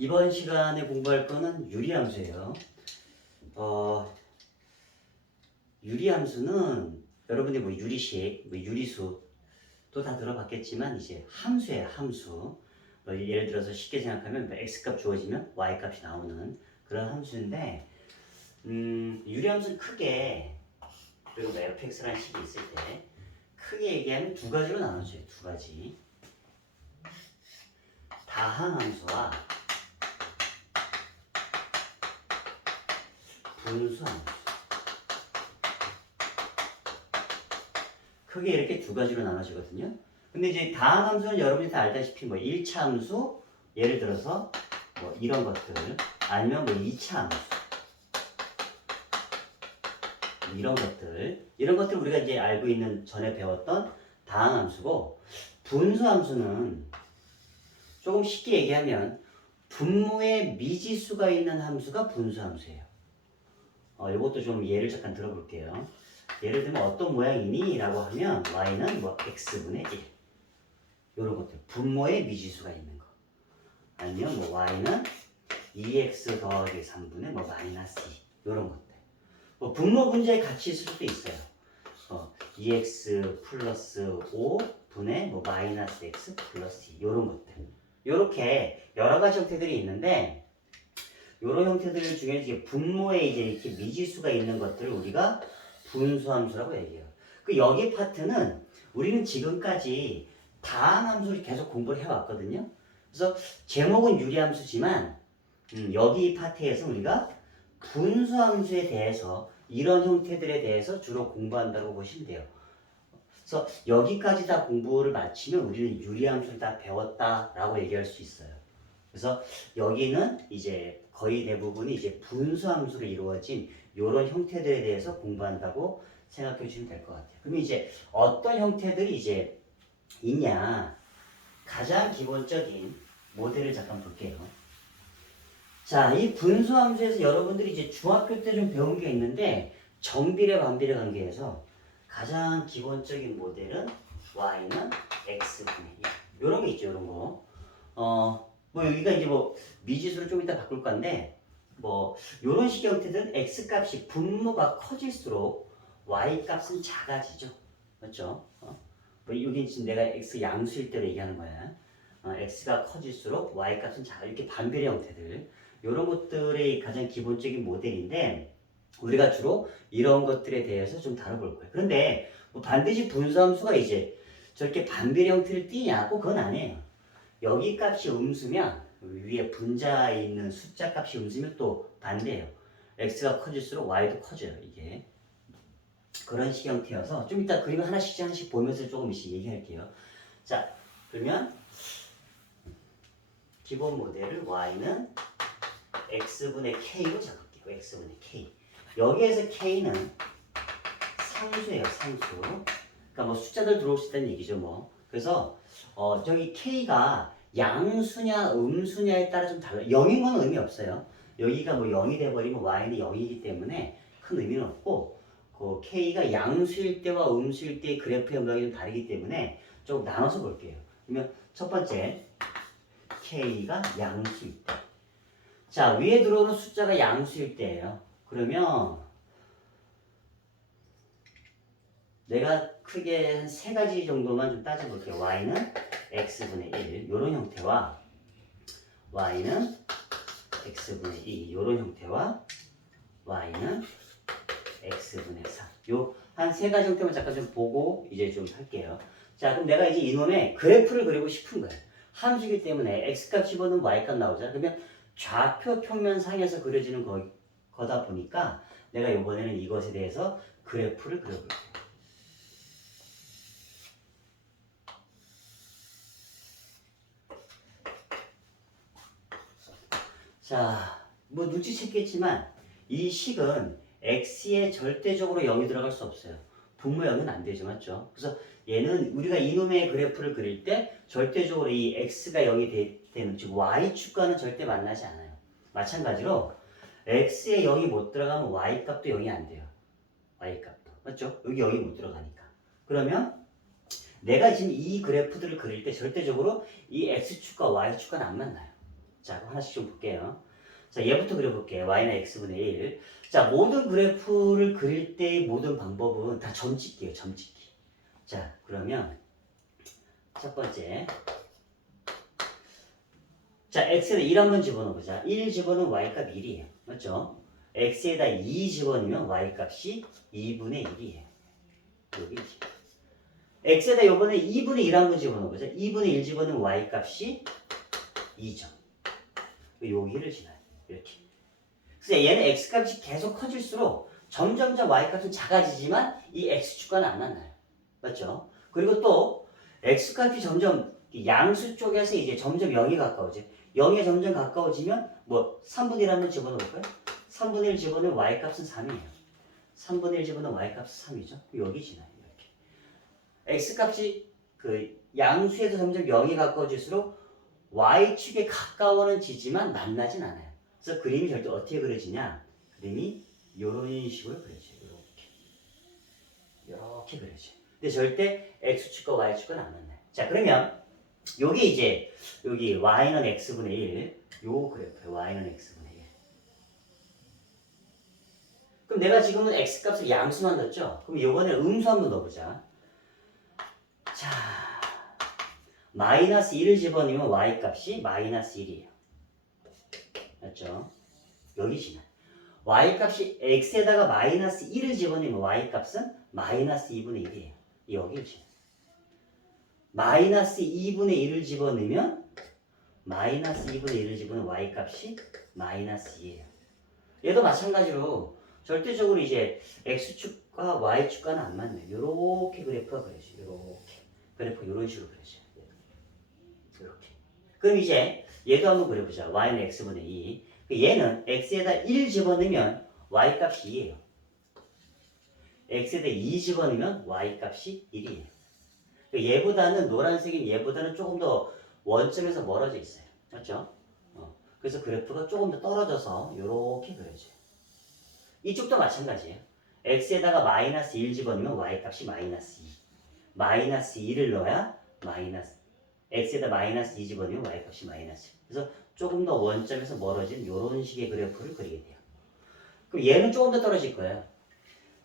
이번 시간에 공부할 거는 유리함수예요. 유리함수는 여러분들이 뭐 유리식, 뭐 유리수 또 다 들어봤겠지만 이제 함수예요, 함수. 예를 들어서 쉽게 생각하면 뭐 x값 주어지면 y값이 나오는 그런 함수인데 유리함수는 크게 그리고 뭐 fx라는 식이 있을 때 크게 얘기하면 두 가지로 나눠져요. 두 가지. 다항함수와 분수함수. 크게 이렇게 두 가지로 나눠지거든요. 근데 이제 다항함수는 여러분이 다 알다시피 뭐 1차 함수, 예를 들어서 뭐 이런 것들, 아니면 뭐 2차 함수, 이런 것들 우리가 이제 알고 있는 전에 배웠던 다항함수고, 분수함수는 조금 쉽게 얘기하면 분모에 미지수가 있는 함수가 분수함수예요. 이것도 좀 예를 잠깐 들어볼게요. 예를 들면 어떤 모양이니? 라고 하면 y는 뭐 x분의 1 이런 것들, 분모에 미지수가 있는 거. 아니면 뭐 y는 2x 더하기 3분의 뭐 마이너스 2 이런 것들. 뭐 분모 분자의 같이 있을 수도 있어요. 2x 플러스 5분의 뭐 마이너스 x 플러스 2 이런 것들. 이렇게 여러 가지 형태들이 있는데, 이런 형태들 중에 이제 분모에 이제 이렇게 미지수가 있는 것들을 우리가 분수함수라고 얘기해요. 그 여기 파트는 우리는 지금까지 다항함수를 계속 공부를 해왔거든요. 그래서 제목은 유리함수지만 여기 파트에서 우리가 분수함수에 대해서 이런 형태들에 대해서 주로 공부한다고 보시면 돼요. 그래서 여기까지 다 공부를 마치면 우리는 유리함수를 다 배웠다라고 얘기할 수 있어요. 그래서 여기는 이제 거의 대부분이 이제 분수함수로 이루어진 이런 형태들에 대해서 공부한다고 생각해 주시면 될 것 같아요. 그럼 이제 어떤 형태들이 이제 있냐? 가장 기본적인 모델을 잠깐 볼게요. 자, 이 분수함수에서 여러분들이 이제 중학교 때 좀 배운 게 있는데, 정비례 반비례 관계에서 가장 기본적인 모델은 y는 x분의 1 이런 게 있죠. 이런 거. 뭐 여기가 이제 뭐 미지수를 좀 이따 바꿀 건데, 뭐 이런 식의 형태들은 x값이 분모가 커질수록 y값은 작아지죠. 맞죠? 뭐 여기 지금 내가 x 양수일 때로 얘기하는 거야. x가 커질수록 y값은 작아. 이렇게 반비례 형태들. 이런 것들의 가장 기본적인 모델인데, 우리가 주로 이런 것들에 대해서 좀 다뤄볼 거예요. 그런데 뭐 반드시 분수함수가 이제 저렇게 반비례 형태를 띠냐고 그건 아니에요. 여기 값이 음수면 위에 분자에 있는 숫자 값이 음수면 또 반대예요. x가 커질수록 y도 커져요. 이게 그런 식 형태여서 좀 이따 그림 하나씩 보면서 조금씩 얘기할게요. 자, 그러면 기본 모델을 y는 x분의 k로 잡을게요. x분의 k. 여기에서 k는 상수예요. 상수. 그러니까 뭐 숫자들 들어올 수 있다는 얘기죠. 뭐. 그래서 저기 k가 양수냐 음수냐에 따라 좀 달라요. 0인 건 의미 없어요. 여기가 뭐 0이 돼버리면 y는 0이기 때문에 큰 의미는 없고, 그 k가 양수일 때와 음수일 때의 그래프 형상이 좀 다르기 때문에 조금 나눠서 볼게요. 그러면 첫 번째 k가 양수일 때. 자, 위에 들어오는 숫자가 양수일 때예요. 그러면 내가 크게 한 세 가지 정도만 좀 따져볼게요. y는 x분의 1 이런 형태와 y는 x분의 2 이런 형태와 y는 x분의 3 요 한 세 가지 형태만 잠깐 좀 보고 이제 좀 할게요. 자, 그럼 내가 이제 이놈의 그래프를 그리고 싶은 거예요. 함수이기 때문에 x값 집어넣으면 y값 나오잖아. 그러면 좌표 평면상에서 그려지는 거다 보니까 내가 이번에는 이것에 대해서 그래프를 그려볼게요. 자, 뭐 눈치챘겠지만 이 식은 x에 절대적으로 0이 들어갈 수 없어요. 분모 0은 안 되죠. 맞죠? 그래서 얘는 우리가 이놈의 그래프를 그릴 때 절대적으로 이 x가 0이 되는, 즉 y축과는 절대 만나지 않아요. 마찬가지로 x에 0이 못 들어가면 y값도 0이 안 돼요. y값도. 맞죠? 여기 0이 못 들어가니까. 그러면 내가 지금 이 그래프들을 그릴 때 절대적으로 이 x축과 y축과는 안 만나요. 자, 그럼 하나씩 좀 볼게요. 자, 얘부터 그려볼게요. y는 x분의 1. 자, 모든 그래프를 그릴 때의 모든 방법은 다 점 찍기예요. 점 찍기. 자, 그러면 첫 번째. 자, x에다 1 한번 집어넣어보자. 1 집어넣으면 y값 1이에요. 맞죠? x에다 2 집어넣으면 y값이 2분의 1이에요. 여기지. x에다 요번에 2분의 1 한번 집어넣어보자. 2분의 1 집어넣으면 y값이 2죠. 여기를 지나요. 이렇게. 그래서 얘는 x값이 계속 커질수록 점점점 y값은 작아지지만 이 x축과는 안 만나요. 맞죠? 그리고 또 x값이 점점 양수 쪽에서 이제 점점 0이 가까워져. 0에 점점 가까워지면 뭐 3분의 1 한번 집어넣을까요? 3분의 1 집어넣으면 y값은 3이에요. 3분의 1 집어넣으면 y값은 3이죠. 여기 지나요. 이렇게. x값이 그 양수에서 점점 0이 가까워질수록 y축에 가까워는 지지만 만나진 않아요. 그래서 그림이 절대 어떻게 그려지냐? 그림이 이런 식으로 그려져요. 이렇게 그려져요. 근데 절대 x축과 y축과는 안 만나요. 자, 그러면 여기 이제 여기 y는 x분의 1, 요 그래프예요. y는 x분의 1. 그럼 내가 지금은 x값을 양수만 넣었죠? 그럼 이번에 음수 한번 넣어보자. 자, 마이너스 1을 집어넣으면 y값이 마이너스 1이에요. 맞죠? 여기 지나. y값이 x에다가 마이너스 1을 집어넣으면 y값은 마이너스 2분의 1이에요. 여기 지나. 마이너스 2분의 1을 집어넣으면 마이너스 2분의 1을 집어넣으면 y값이 마이너스 2예요. 얘도 마찬가지로 절대적으로 이제 x축과 y축과는 안 맞네요. 요렇게 그래프가 그려져요. 요렇게. 그래프 이런 식으로 그려져요. 이렇게. 그럼 이제 얘도 한번 그려보자. y는 x분의 2. 얘는 x에다 1 집어넣으면 y값이 2예요. x에다 2 집어넣으면 y값이 1이에요. 얘보다는 노란색인 얘보다는 조금 더 원점에서 멀어져 있어요. 맞죠? 그래서 그래프가 조금 더 떨어져서 이렇게 그려져요. 이쪽도 마찬가지예요. x에다가 마이너스 1 집어넣으면 y값이 마이너스 2. 마이너스 2를 넣어야 마이너스 x에다 마이너스 2 집어넣으면 y값이 마이너스 1. 그래서 조금 더 원점에서 멀어진 이런 식의 그래프를 그리게 돼요. 그럼 얘는 조금 더 떨어질 거예요.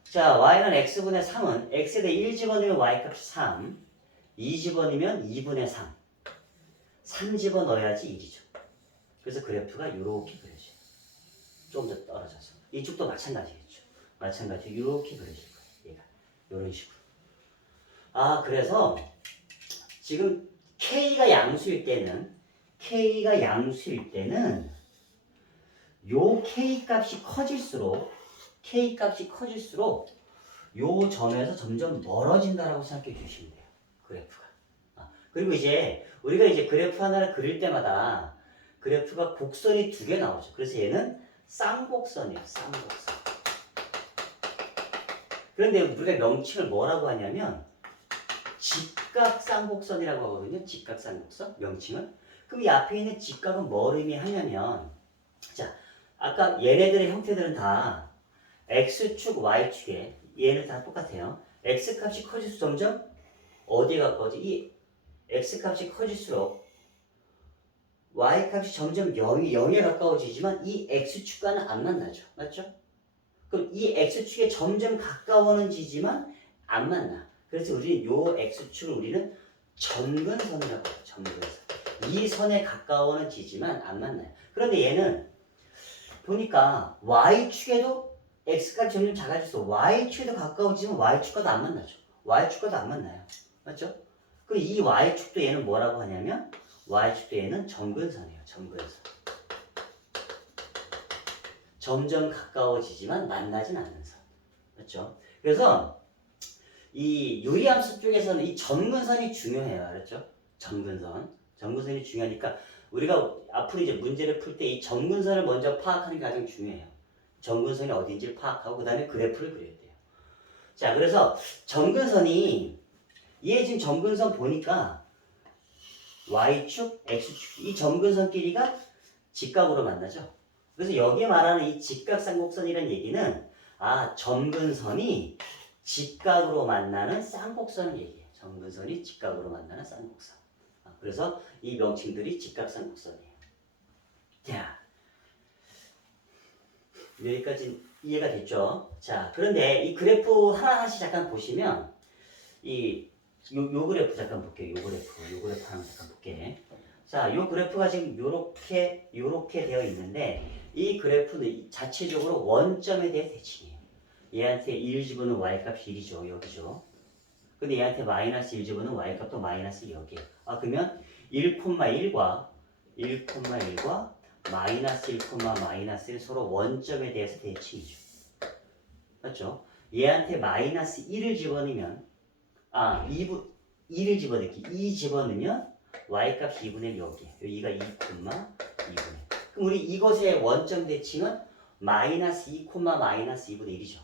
자, y는 x분의 3은 x에다 1 집어넣으면 y값이 3. 2 집어넣으면 2분의 3. 3 집어넣어야지 1이죠. 그래서 그래프가 이렇게 그려져요. 좀 더 떨어져서. 이쪽도 마찬가지겠죠. 마찬가지로 이렇게 그려질 거예요. 얘가. 이런 식으로. 아, 그래서 지금 K가 양수일 때는 요 K 값이 커질수록 요 점에서 점점 멀어진다라고 생각해 주시면 돼요. 그래프가. 그리고 이제 우리가 이제 그래프 하나를 그릴 때마다 그래프가 곡선이 2개 나오죠. 그래서 얘는 쌍곡선이에요. 쌍곡선. 그런데 우리가 명칭을 뭐라고 하냐면 직각쌍곡선이라고 하거든요. 직각쌍곡선 명칭을. 그럼 이 앞에 있는 직각은 뭘 의미하냐면, 자, 아까 얘네들의 형태들은 다 x축, y축에 얘는 다 똑같아요. x값이 커질수록 점점 어디에 가까워지? 이 x값이 커질수록 y값이 점점 0에 가까워지지만 이 x축과는 안 만나죠. 맞죠? 그럼 이 x축에 점점 가까워는 지지만 안 만나. 그래서 우리는 요 x축을 우리는 점근선이라고 해요. 점근선. 이 선에 가까워는 지지만 안 만나요. 그런데 얘는 보니까 y축에도 x값이 점점 작아져서 y축에도 가까워지면 y축과도 안 만나죠. y축과도 안 만나요. 맞죠? 그럼 이 y축도 얘는 뭐라고 하냐면 y축도 얘는 점근선이에요. 점근선. 점점 가까워지지만 만나진 않는 선. 맞죠? 그래서 이 유리함수 쪽에서는 이 점근선이 중요해요. 알았죠? 점근선이 중요하니까 우리가 앞으로 이제 문제를 풀 때 이 점근선을 먼저 파악하는 게 가장 중요해요. 점근선이 어딘지를 파악하고 그 다음에 그래프를 그려야 돼요. 자, 그래서 점근선이 얘 지금 점근선 보니까 y축, x축 이 점근선 길이가 직각으로 만나죠. 그래서 여기 말하는 이 직각쌍곡선이라는 얘기는 점근선이 직각으로 만나는 쌍곡선을 얘기해요. 점근선이 직각으로 만나는 쌍곡선. 그래서 이 명칭들이 직각쌍곡선이에요. 자, 여기까지 이해가 됐죠? 자, 그런데 이 그래프 하나하나씩 잠깐 보시면 요 그래프 잠깐 볼게요. 요 그래프 하나 잠깐 볼게. 자, 요 그래프가 지금 요렇게 되어 있는데 이 그래프는 자체적으로 원점에 대해 대칭이에요. 얘한테 1 집어넣으면 y값이 1이죠. 여기죠. 근데 얘한테 마이너스 1 집어넣으면 y값도 마이너스 여기에요. 아, 그러면 1,1과 마이너스 1, 마이너스 1 서로 원점에 대해서 대칭이죠. 맞죠? 얘한테 마이너스 1을 집어넣으면 2를 집어넣기. 2 집어넣으면 y값이 2분의 1 여기에요. 여기가 2, 2분의 1. 그럼 우리 이것의 원점 대칭은 마이너스 2, 마이너스 2분의 1이죠.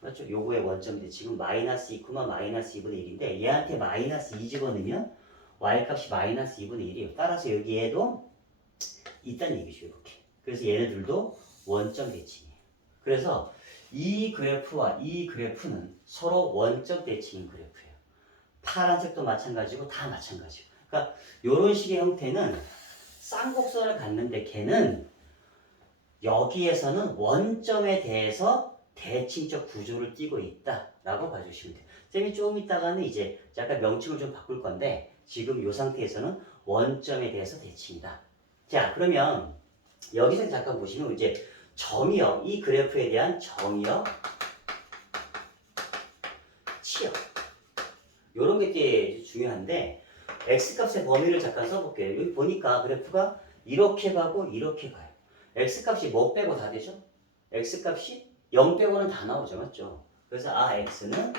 맞죠? 요거의 원점 대칭은 마이너스 2, 마이너스 2분의 1인데 얘한테 마이너스 2 집어넣으면 y값이 마이너스 2분의 1이에요. 따라서 여기에도 있다는 얘기죠. 이렇게. 그래서 얘네들도 원점 대칭이에요. 그래서 이 그래프와 이 그래프는 서로 원점 대칭인 그래프예요. 파란색도 마찬가지고 다 마찬가지고. 그러니까 이런 식의 형태는 쌍곡선을 갖는데 걔는 여기에서는 원점에 대해서 대칭적 구조를 띠고 있다라고 봐주시면 돼요. 쌤이 조금 있다가는 이제 약간 명칭을 좀 바꿀 건데 지금 이 상태에서는 원점에 대해서 대칭이다. 자, 그러면 여기서 잠깐 보시면 이제 점이요. 이 그래프에 대한 점이요. 치요. 요런 게 되게 중요한데 x값의 범위를 잠깐 써볼게요. 여기 보니까 그래프가 이렇게 가고 이렇게 가요. x값이 뭐 빼고 다 되죠? x값이 0 빼고는 다 나오죠. 맞죠? 그래서 x는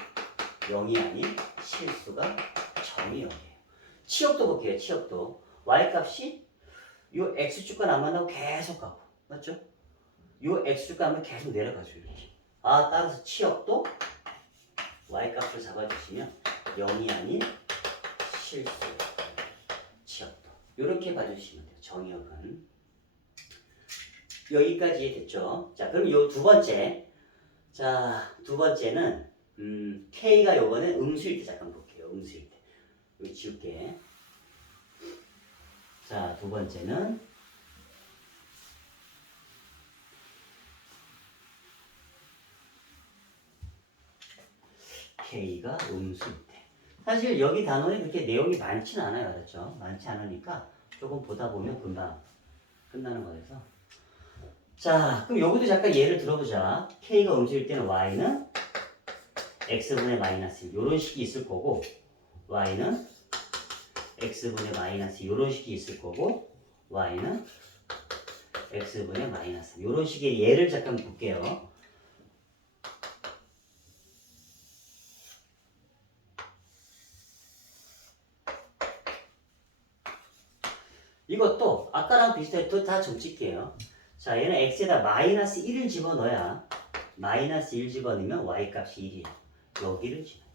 0이 아닌 실수가 점이 0이에요. 치역도 볼게요. 치역도. y값이 요 x축과 안 만나고 계속 가고. 맞죠? 요 x축과 하면 계속 내려가죠. 이렇게. 따라서 치역도 y값을 잡아주시면 0이 아닌 실수 치역도. 이렇게 봐주시면 돼요. 정의역은. 여기까지 됐죠? 자, 그럼 요 두 번째. 자, 두 번째는, K가 요거는 음수일 때 잠깐 볼게요. 음수일 때. 여기 지울게. 자, 두 번째는, K가 음수일 때. 사실 여기 단원에 그렇게 내용이 많진 않아요. 그렇죠? 많지 않으니까 조금 보다 보면 금방 끝나는 거라서. 자, 그럼 요것도 잠깐 예를 들어보자. K가 음수일 때는 Y는 X분의 마이너스 1. 요런 식이 있을 거고, Y는 X분의 마이너스 2. 요런 식이 있을 거고, Y는 X분의 마이너스 3. 요런 식의 예를 잠깐 볼게요. 이것도 아까랑 비슷해. 또 다 점 찍게요. 자, 얘는 x에다 마이너스 1을 집어넣어야 마이너스 1 집어넣으면 y값이 1이에요. 여기를 지나요.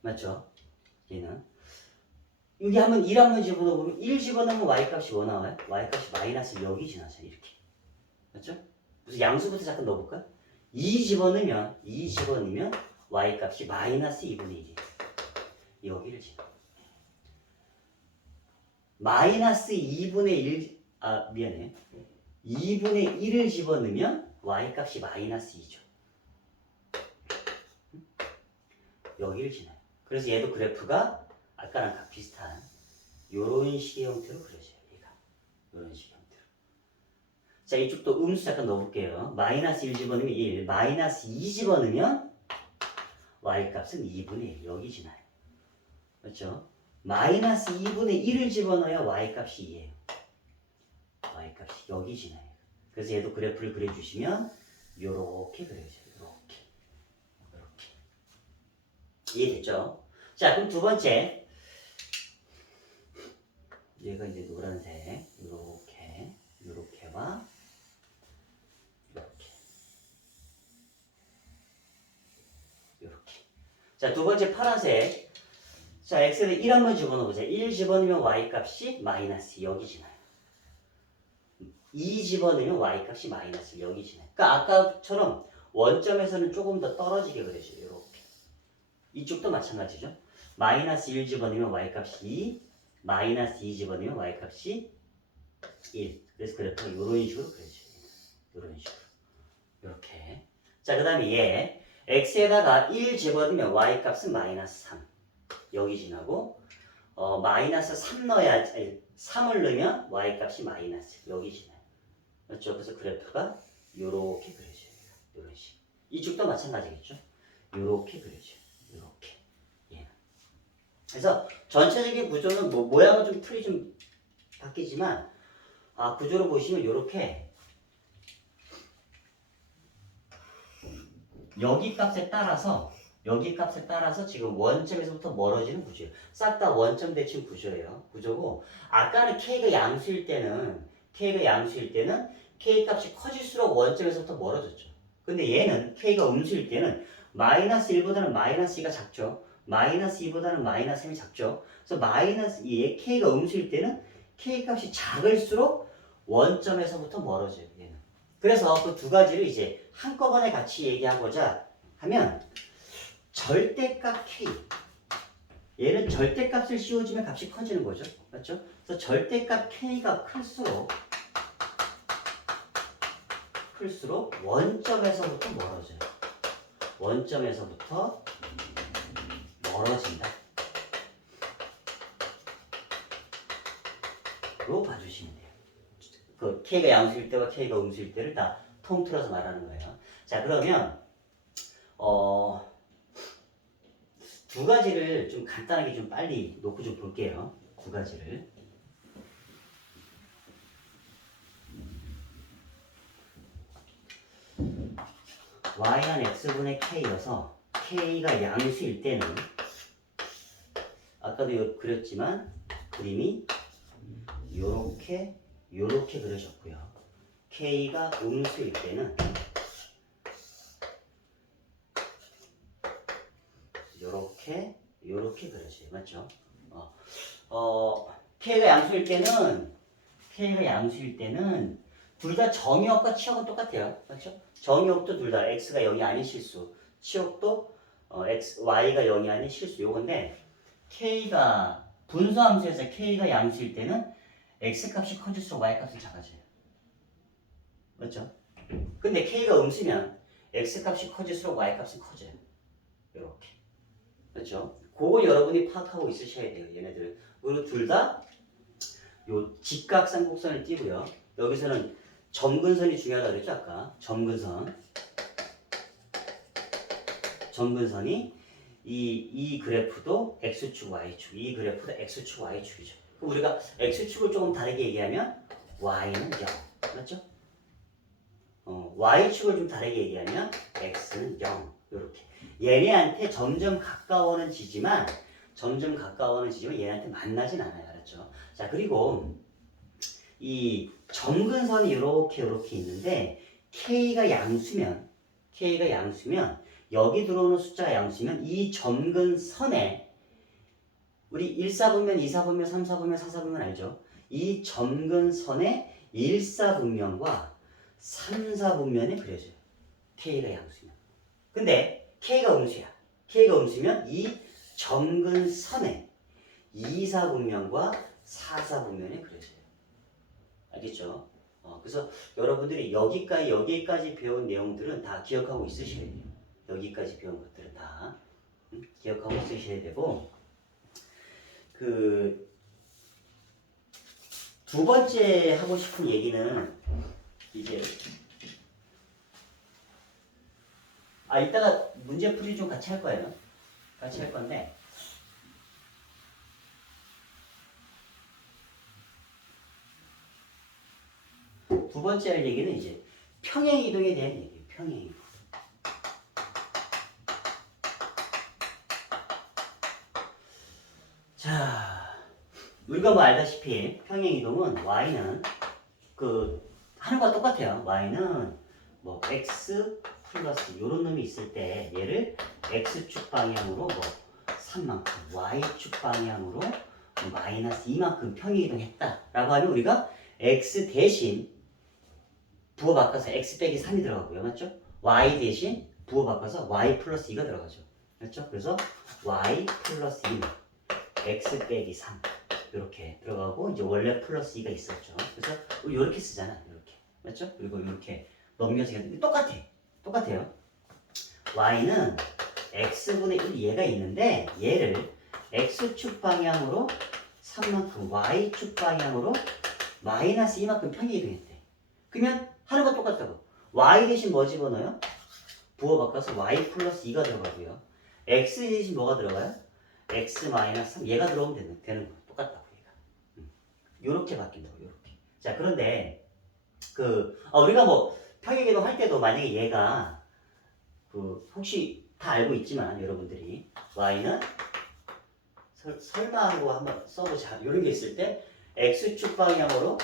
맞죠? 얘는 여기 하면 1 한번 집어넣으면 1 집어넣으면 y값이 뭐 나와요? y값이 마이너스 1 여기 지나죠. 이렇게. 맞죠? 그래서 양수부터 잠깐 넣어볼까요? 2 집어넣으면 y값이 마이너스 2분의 1이에요. 여기를 지나. 마이너스 2분의 1, 미안해. 2분의 1을 집어넣으면 y값이 마이너스 2죠. 여기를 지나요. 그래서 얘도 그래프가 아까랑 비슷한 요런 식의 형태로 그려져요. 얘가. 요런 식의 형태로. 자, 이쪽도 음수 잠깐 넣어볼게요. 마이너스 1 집어넣으면 1, 마이너스 2 집어넣으면 y값은 2분의 1. 여기 지나요. 그렇죠? 마이너스 2분의 1을 집어넣어야 y값이 2예요. y값이 여기 지나요. 그래서 얘도 그래프를 그려주시면 요렇게 그려져요. 요렇게. 이해됐죠? 자, 그럼 두 번째. 얘가 이제 노란색. 요렇게와 요렇게. 자, 두 번째 파란색. 자, x를 1 한번 집어넣어보자. 1 집어넣으면 y값이 마이너스 여기 지나요. 2 집어넣으면 y값이 마이너스 여기 지나요. 그러니까 아까처럼 원점에서는 조금 더 떨어지게 그려져요. 이렇게. 이쪽도 마찬가지죠. 마이너스 1 집어넣으면 y값이 2, 마이너스 2 집어넣으면 y값이 1. 그래서 그래프가 이런 식으로 그려져요. 이런 식으로. 이렇게. 자, 그 다음에 얘 x에다가 1 집어넣으면 y 값은 마이너스 3. 여기 지나고 마이너스 3 넣어야지, 아니, 3을 넣으면 y 값이 마이너스 여기 지나요. 그렇죠? 그래서 그래프가 이렇게 그려져요. 이런 식. 이쪽도 마찬가지겠죠? 이렇게 그려져요. 이렇게. 예. 그래서 전체적인 구조는 모양은 좀 틀이 좀 바뀌지만 구조로 보시면 이렇게 여기 값에 따라서 지금 원점에서부터 멀어지는 구조예요. 싹 다 원점 대칭 구조예요. 구조고 아까는 K가 양수일 때는 K 값이 커질수록 원점에서부터 멀어졌죠. 근데 얘는 K가 음수일 때는 마이너스 1보다는 마이너스 2가 작죠. 마이너스 2보다는 마이너스 3이 작죠. 그래서 마이너스 2에 K가 음수일 때는 K 값이 작을수록 원점에서부터 멀어져요. 얘는. 그래서 그 두 가지를 이제 한꺼번에 같이 얘기하고자 하면 절대값 K. 얘는 절대값을 씌워주면 값이 커지는 거죠. 맞죠? 그래서 절대값 K가 클수록 원점에서부터 멀어져요. 원점에서부터 멀어진다. 로 봐주시면 돼요. 그 K가 양수일 때와 K가 음수일 때를 다 통틀어서 말하는 거예요. 자, 그러면 두 가지를 좀 간단하게 좀 빨리 놓고 좀 볼게요. 두 가지를. y는 x분의 k여서 k가 양수일 때는 아까도 그렸지만 그림이 요렇게 그려졌고요. k가 음수일 때는 요렇게 그려져요. 맞죠? k가 양수일 때는 둘 다 정의역과 치역은 똑같아요. 맞죠? 정의역도 둘 다 x가 0이 아닌 실수, 치역도 y가 0이 아닌 실수. 요건데 k가 분수함수에서 k가 양수일 때는 x 값이 커질수록 y 값은 작아져요. 맞죠? 근데 k가 음수면 x 값이 커질수록 y 값은 커져요. 이렇게. 그렇죠? 그걸 여러분이 파악하고 있으셔야 돼요. 얘네들. 그리고 둘 다 요 직각삼곡선을 띄고요. 여기서는 점근선이 중요하다고 그랬죠, 아까. 점근선이 이 그래프도 x축, y축, 이 그래프도 x축, y축이죠. 그럼 우리가 x축을 조금 다르게 얘기하면 y는 0. 맞죠? y축을 좀 다르게 얘기하면 x는 0. 이렇게. 얘네한테 점점 가까워는 지지만 얘네한테 만나진 않아요. 알았죠? 자, 그리고 이 점근선이 이렇게 있는데 K가 양수면 여기 들어오는 숫자가 양수면 이 점근선에 우리 1사분면, 2사분면, 3사분면, 4사분면 알죠? 이 점근선에 1사분면과 3사분면이 그려져요. K가 양수면. 근데 K가 음수야. K가 음수면 이 점근선에 2사분면과 4사분면이 그려져요. 알겠죠? 그래서 여러분들이 여기까지 배운 내용들은 다 기억하고 있으셔야 돼요. 여기까지 배운 것들은 다 기억하고 있으셔야 되고, 그 두 번째 하고 싶은 얘기는 이제 이따가 문제풀이 좀 같이 할 거예요. 같이 할 건데, 두 번째 할 얘기는 이제 평행이동에 대한 얘기예요. 평행이동. 자, 우리가 뭐 알다시피 평행이동은 y는 하는 거 똑같아요. y는 뭐 x 플러스 이런 놈이 있을 때 얘를 x축 방향으로 3만큼, y축 방향으로 마이너스 2만큼 평행이동했다라고 하면 우리가 x 대신 부호 바꿔서 x 빼기 3이 들어가고요. 맞죠? y 대신 부호 바꿔서 y 플러스 2가 들어가죠. 맞죠? 그래서 y 플러스 2는 x 빼기 3 이렇게 들어가고 이제 원래 플러스 2가 있었죠. 그래서 이렇게 쓰잖아. 이렇게. 맞죠? 그리고 이렇게 넘겨서 똑같아요. y는 x분의 1 얘가 있는데 얘를 x축 방향으로 3만큼 y축 방향으로 마이너스 2만큼 편의 이동했대. 그러면 하는 건 똑같다고. y 대신 뭐 집어넣어요? 부호 바꿔서 y 플러스 2가 들어가고요. x 대신 뭐가 들어가요? x 마이너스 3 얘가 들어오면 되는 거 똑같다고 얘가. 요렇게 바뀐다고 요렇게. 자 그런데 우리가 뭐 평행이동 할 때도 만약에 얘가 혹시 다 알고 있지만 여러분들이 y는 설마 하고 한번 써보자 이런 게 있을 때 x축 방향으로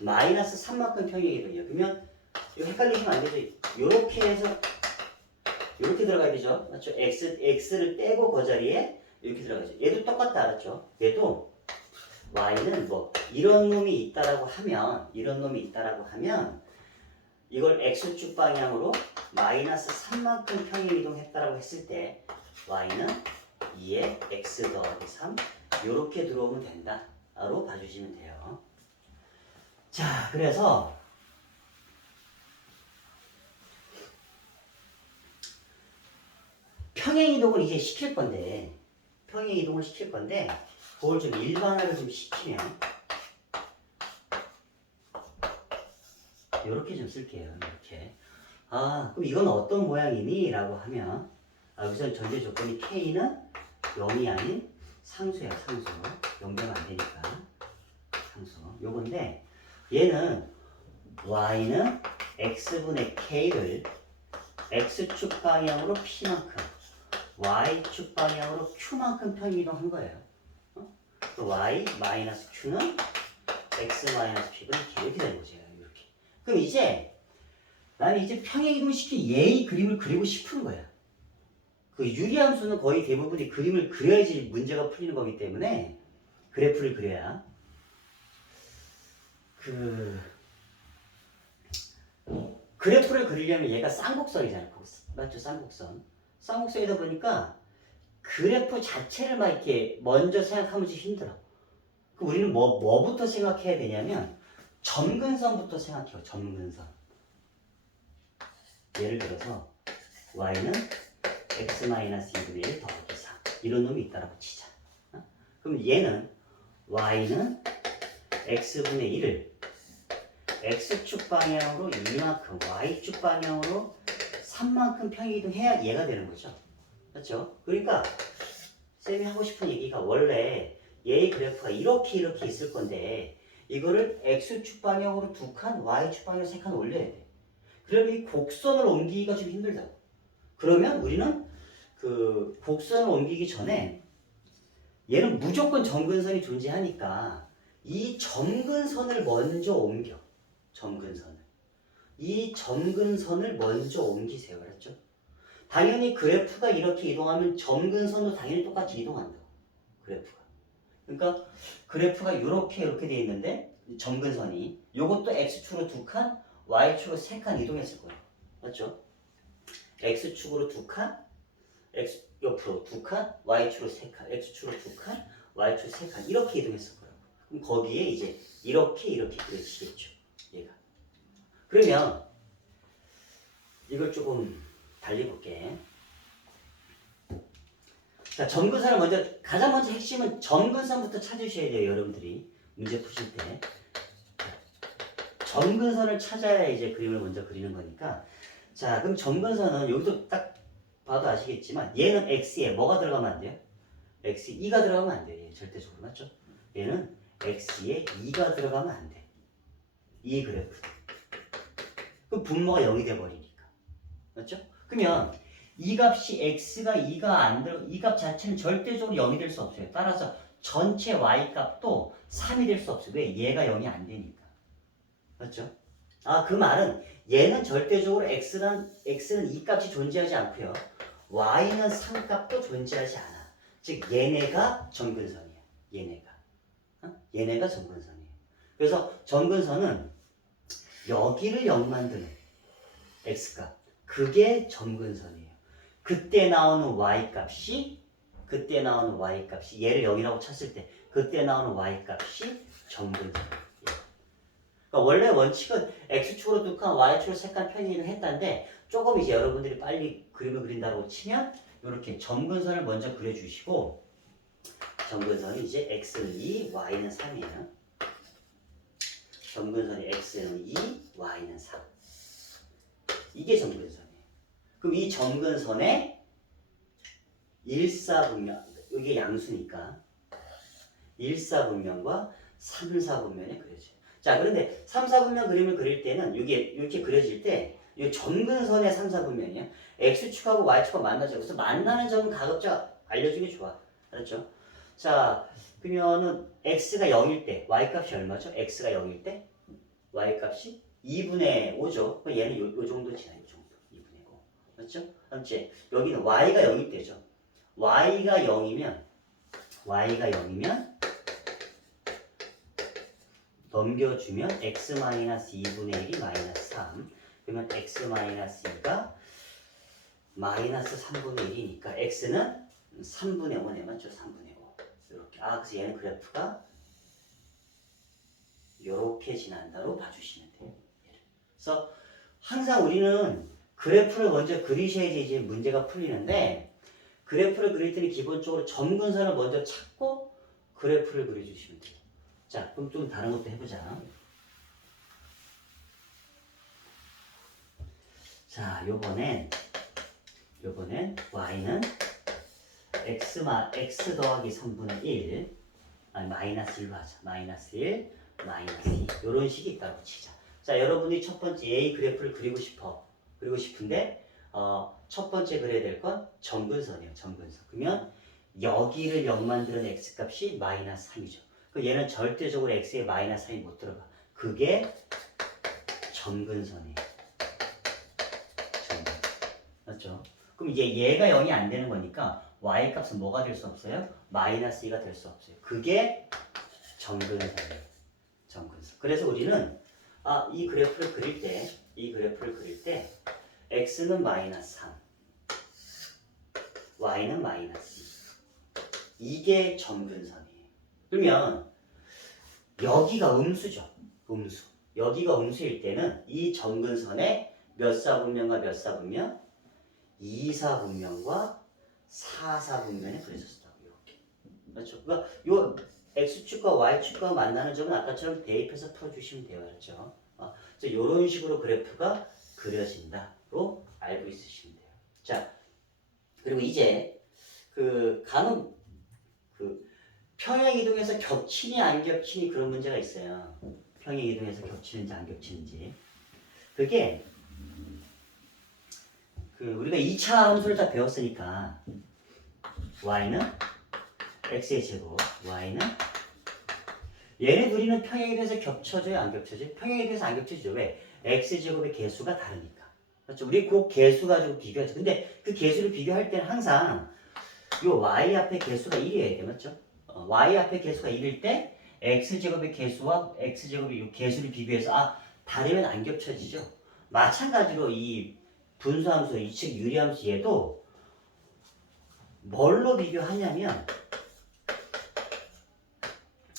마이너스 3만큼 평행이동이에요. 그러면 이거 헷갈리시면 안 되죠. 요렇게 해서 이렇게 들어가야 되죠. 맞죠? x를 빼고 그 자리에 이렇게 들어가죠. 얘도 똑같다 알았죠? 얘도 y는 뭐 이런 놈이 있다라고 하면 이걸 x축 방향으로 마이너스 3만큼 평행이동했다라고 했을 때 y는 2에 x 더하기 3 이렇게 들어오면 된다로 봐주시면 돼요. 자, 그래서 평행이동을 이제 시킬 건데 그걸 좀 일반화를 좀 시키면 이렇게 좀 쓸게요. 이렇게. 그럼 이건 어떤 모양이니? 라고 하면 우선 전제 조건이 K는 0이 아닌 상수야, 상수. 0 되면 안 되니까. 상수. 요건데 얘는 Y는 X분의 K를 X축 방향으로 P만큼 Y축 방향으로 Q만큼 평행이동한 거예요. 또 Y 마이너스 Q는 X 마이너스 P분의 K 이렇게 되는 거죠. 이렇게. 그럼 이제 나는 이제 평행이동 시킨 얘의 그림을 그리고 싶은 거야. 그 유리함수는 거의 대부분이 그림을 그려야지 문제가 풀리는 거기 때문에 그래프를 그려야 그래프를 그리려면 얘가 쌍곡선이잖아. 맞죠? 쌍곡선이다 보니까 그래프 자체를 막 이렇게 먼저 생각하면 좀 힘들어. 그럼 우리는 뭐부터 생각해야 되냐면 점근선부터 생각해요. 점근선. 예를 들어서 y는 x-2분의 1 더하기 3 이런 놈이 있다라고 치자. 그럼 얘는 y는 x분의 1을 x축 방향으로 2만큼 y축 방향으로 3만큼 평행이동해야 얘가 되는 거죠. 그렇죠? 그러니까 쌤이 하고 싶은 얘기가 원래 얘의 그래프가 이렇게 있을 건데 이거를 x축 방향으로 2칸 y축 방향으로 3칸 올려야 돼. 그러면 이 곡선을 옮기기가 좀 힘들다고. 그러면 우리는 그 곡선을 옮기기 전에 얘는 무조건 점근선이 존재하니까 이 점근선을 먼저 옮겨. 이 점근선을 먼저 옮기세요. 알았죠? 당연히 그래프가 이렇게 이동하면 점근선도 당연히 똑같이 이동한다고. 그래프가. 그러니까 그래프가 이렇게 되어 있는데 점근선이 요것도 x축으로 2칸, y축으로 3칸 이동했을 거예요. 맞죠? x축으로 2칸, x 옆으로 2칸, y축으로 3칸, x축으로 2칸, y축으로 3칸 이렇게 이동했을 거예요. 그럼 거기에 이제 이렇게 그려지겠죠. 얘가. 그러면 이걸 조금 달리볼게. 자, 점근선을 가장 먼저 핵심은 점근선부터 찾으셔야 돼요. 여러분들이 문제 푸실 때. 점근선을 찾아야 이제 그림을 먼저 그리는 거니까. 자, 그럼 점근선은 여기도 딱 봐도 아시겠지만 얘는 x에 뭐가 들어가면 안 돼요? x에 2가 들어가면 안 돼요. 얘 절대적으로. 맞죠? 얘는 x에 2가 들어가면 안 돼. 이 그래프. 그럼 분모가 0이 돼버리니까. 맞죠? 그러면 이 값이 x가 2가 안 들어, 이 값 자체는 절대적으로 0이 될 수 없어요. 따라서 전체 y 값도 3이 될 수 없어요. 왜? 얘가 0이 안 되니까. 맞죠? 그 말은 얘는 절대적으로 x는 이 값이 존재하지 않고요. y는 3값도 존재하지 않아. 즉 얘네가 점근선이에요. 얘네가 점근선이에요. 그래서 점근선은 여기를 0 만드는 x값. 그게 점근선이에요. 그때 나오는 y값이 얘를 0이라고 쳤을 때 그때 나오는 y 값이 점근선이에요. 그러니까 원래 원칙은 x축으로 두 칸, y축으로 세 칸 평행이동을 했다는데 조금 이제 여러분들이 빨리 그림을 그린다고 치면 이렇게 점근선을 먼저 그려주시고 점근선이 이제 x는 2, y는 3이에요. 점근선이 x는 2, y는 3. 이게 점근선이에요. 그럼 이 점근선의 일사분면, 이게 양수니까 일사분면과 삼사분면이 그려져요. 자, 그런데 삼사분면 그림을 그릴 때는 이게 이렇게 그려질 때 이 점근선의 삼사분면이야. x축하고 y축하고 만나죠. 그래서 만나는 점은 가급적 알려주는 게 좋아. 알았죠? 자, 그러면은 x가 0일 때 y 값이 얼마죠? x가 0일 때 y 값이 2분의 5죠. 그럼 얘는 요 정도 지나요. 요 정도. 2분의 5. 맞죠? 그렇지? 여기는 y가 0일 때죠. y가 0이면 넘겨주면 x-2분의 1이 마이너스 3. 그러면 x-2가 마이너스 3분의 1이니까 x는 3분의 5네. 맞죠? 3분의 5. 이렇게. 그래서 얘는 그래프가 이렇게 지난다로 봐주시면 돼요. 그래서 항상 우리는 그래프를 먼저 그리셔야지 이제 문제가 풀리는데 그래프를 그릴 때는 기본적으로 점근선을 먼저 찾고 그래프를 그려주시면 돼요. 자, 그럼 좀 다른 것도 해보자. 자, 요번엔 y는 x 더하기 3분의 1 마이너스 1로 하자. 마이너스 1, 마이너스 2 요런 식이 있다고 치자. 자, 여러분이 첫 번째 A 그래프를 그리고 싶은데 첫 번째 그려야 될 건 점근선이에요. 점근선. 그러면 여기를 0 만드는 x값이 마이너스 3이죠. 그 얘는 절대적으로 x에 마이너스 3이 못 들어가. 그게 점근선이에요. 점근. 맞죠? 그럼 이제 얘가 0이 안 되는 거니까 y 값은 뭐가 될 수 없어요? 마이너스 2가 될 수 없어요. 그게 점근선이에요. 점근선. 그래서 우리는 이 그래프를 그릴 때 x는 마이너스 3, y는 마이너스 2. 이게 점근선이에요. 그러면 여기가 음수죠. 음수. 여기가 음수일 때는 이 점근선의 몇 사분면과 몇 사분면? 2사분면과 4사분면에 그려졌다고 이렇게. 그렇죠? 그러니까 요 x축과 y축과 만나는 점은 아까처럼 대입해서 풀어주시면 돼요. 그렇죠? 그래서 이런 식으로 그래프가 그려진다로 알고 있으시면 돼요. 자, 그리고 이제 간혹 평행 이동에서 겹치니 안 겹치니 그런 문제가 있어요. 평행 이동에서 겹치는지 안 겹치는지. 그게 우리가 2차 함수를 다 배웠으니까 y는 x의 제곱, y는 얘네 둘이는 평행 이동에서 겹쳐져요, 안 겹쳐져요? 평행 이동에서 안 겹쳐지죠. 왜? x 제곱의 개수가 다르니까. 그렇죠? 우리 그 개수 가지고 비교하죠. 근데 그 개수를 비교할 때는 항상 요 y 앞에 개수가 1이어야 돼, 맞죠? y 앞에 개수가 1일 때 x제곱의 개수와 x제곱의 이 개수를 비교해서 다르면 안 겹쳐지죠. 마찬가지로 이 분수함수, 이 즉 유리함수 얘도 뭘로 비교하냐면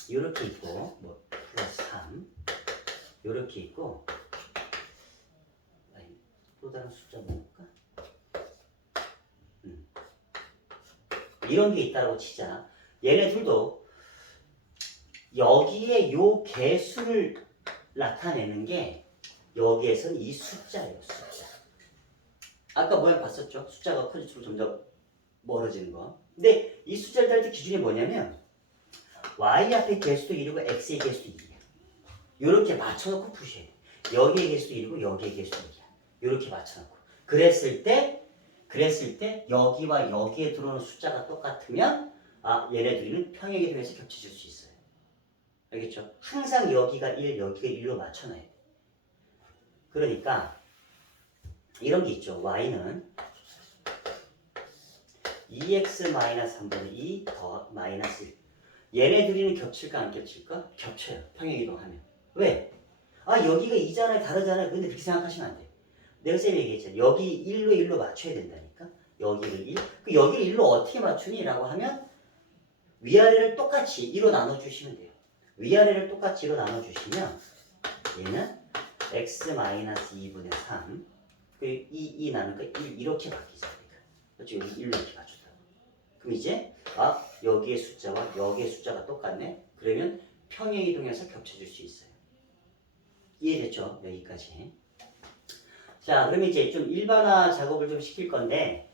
이렇게 있고 플러스 3 이렇게 있고 또 다른 숫자 볼까? 이런 게 있다고 치자. 얘네들도 여기에 요 개수를 나타내는 게 여기에선 이 숫자예요. 숫자. 아까 모양 봤었죠? 숫자가 커질수록 점점 멀어지는 거. 근데 이 숫자를 딸 때 기준이 뭐냐면 y 앞에 개수도 1이고 x의 개수도 1이야. 이렇게 맞춰놓고 푸셔야 돼. 여기의 개수도 1이고 여기의 개수도 1이야. 이렇게 맞춰놓고. 그랬을 때 여기와 여기에 들어오는 숫자가 똑같으면 얘네들은 평행 이동에서 겹쳐질 수 있어요. 알겠죠? 항상 여기가 1, 여기가 1로 맞춰놔야 돼. 그러니까 이런 게 있죠. y는 2x-3분의 2 더 마이너스 1. 얘네들이는 겹칠까 안 겹칠까? 겹쳐요. 평행 이동하면. 왜? 여기가 2잖아요. 다르잖아요. 근데 그렇게 생각하시면 안 돼요. 내가 쌤이 얘기했잖아요. 여기 1로 맞춰야 된다니까. 여기를 1. 여기를 1로 어떻게 맞추니? 라고 하면 위아래를 똑같이 2로 나눠주시면 돼요. 위아래를 똑같이 2로 나눠주시면 얘는 x-2분의 3 그 2 나누니까 1 이렇게 바뀌죠. 그렇죠? 여기 1로 이렇게 맞춘다. 그럼 이제 여기의 숫자와 여기의 숫자가 똑같네. 그러면 평행이동해서 겹쳐줄 수 있어요. 이해됐죠? 여기까지. 자, 그러면 이제 좀 일반화 작업을 좀 시킬 건데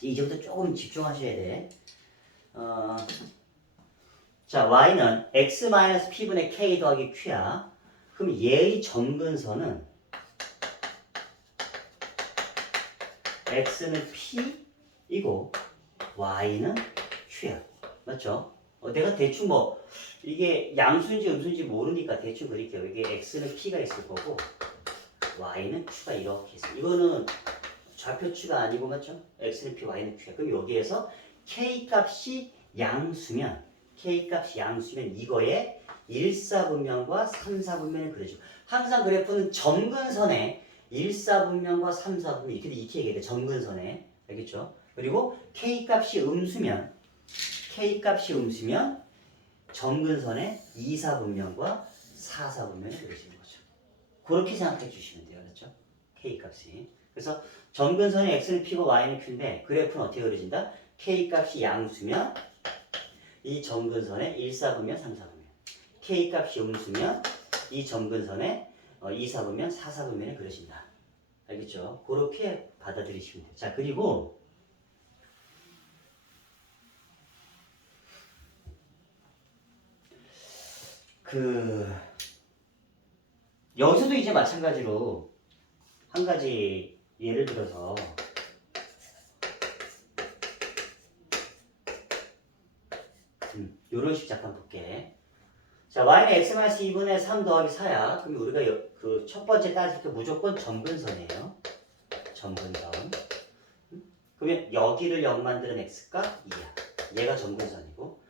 이제부터 조금 집중하셔야 돼. 자, y는 x-p분의 k 더하기 q야. 그럼 얘의 점근선은 x는 p이고 y는 q야. 맞죠? 내가 대충 이게 양수인지 음수인지 모르니까 대충 그릴게요. 이게 x는 p가 있을 거고 y는 q가 이렇게 있어. 이거는 좌표추가 아니고 맞죠? x는 p, y는 q야. 그럼 여기에서 k 값이 양수면 이거에 1사분면과 3사분면을 그려줘. 항상 그래프는 점근선에 1사분면과 3사분면 이렇게 얘기해야 돼. 점근선에. 알겠죠? 그리고 k 값이 음수면 점근선에 2사분면과 4사분면을 그려지는 거죠. 그렇게 생각해 주시면 돼요. 그렇죠? k 값이. 그래서 점근선의 x는 p고 y는 q인데 그래프는 어떻게 그려진다? k 값이 양수면 이 점근선에 1사분면 3사분면 k 값이 음수면 이 점근선에 2사분면 4사분면이 그려진다. 알겠죠? 그렇게 받아들이시면 돼요. 자, 그리고 여기서도 이제 마찬가지로 한 가지 예를 들어서 요런 식 잠깐 볼게. 자, y는 x-2분의 3 더하기 4야. 그럼 우리가 그 첫 번째 따질 때 무조건 점근선이에요. 점근선. 그러면 여기를 0 만드는 x가 2야. 얘가 점근선이고